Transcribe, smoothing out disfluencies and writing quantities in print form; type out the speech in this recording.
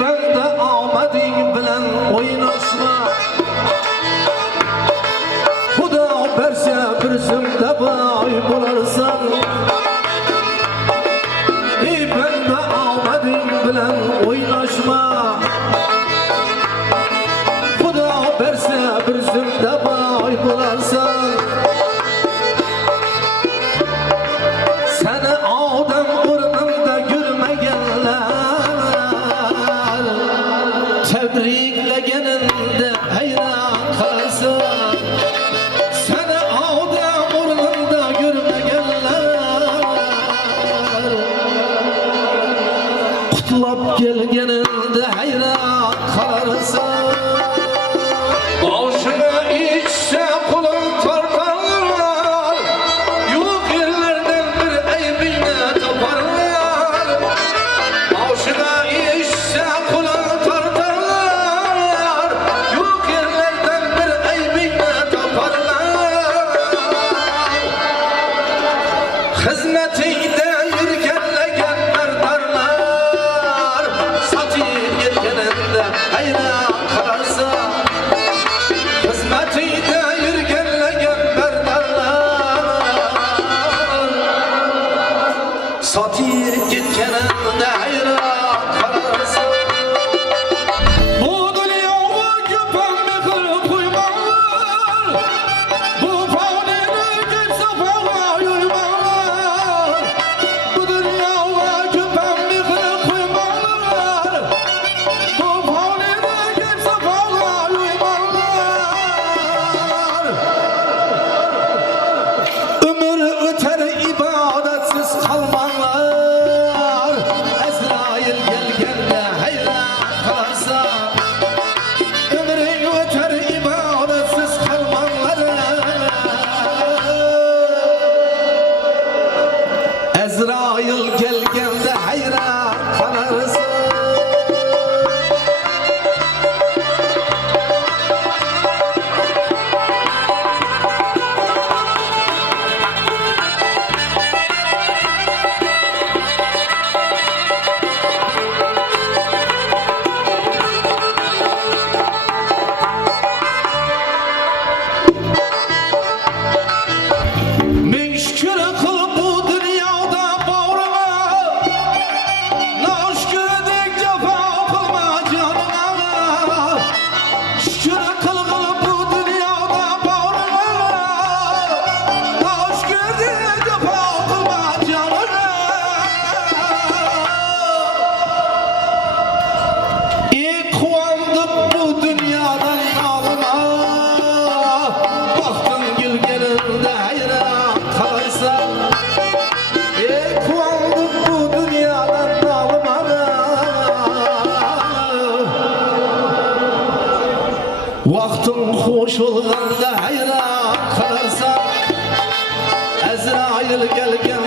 bende amading bilen oynaşma. Xudo berse bir zumda boy bo'larsan. Bende amading bilen oynaşma. Xudo berse bir zumda boy bo'larsan. Seni odam o'rnimda yurmaganlar tebriklaganimda hayron qolasan. Seni odam o'rnimda yurmaganlar qutlab kelganimda hayron qolasan. Boshini ichsa qo'lim tortarlar, yo'q yerlardan bir aybingni toparlar. Boshini ichsa qo'lim tortarlar, yo'q yerlardan bir aybingni toparlar. Xizmatingda yurganlagan mardorlar sotib ketganingda hayron qolarsan. Xizmatingda yurganlagan mardorlar sotib ketganingda hayron qolarsan. Bu dunyoga ko'pam mehr qo'ymalar, bu fonini ketsa fona yurmalar. Bu dunyoga ko'pam mehr qo'ymalar, bu fonini ketsa fona yurmalar. Ömür öter ibadetsiz kalmanlar, Azrail gelgende hayran kalarsan. Ömrün öter ibadetsiz kalmanlar, Azrail gelgende hayran kalarsan. Min şükür kıl bu dünyada bağrıma, naşükür edek cefa kılma canına. Şükür kıl bu dünyada bağrıma, naşükür edek cefa kılma canına. Kuandım bu dünyadan alma, baktın gülgenimde hayran kalarsan. Kuandım bu dünyadan alma, vaktin hoş olganda hayran kalarsan. Azrail gelgen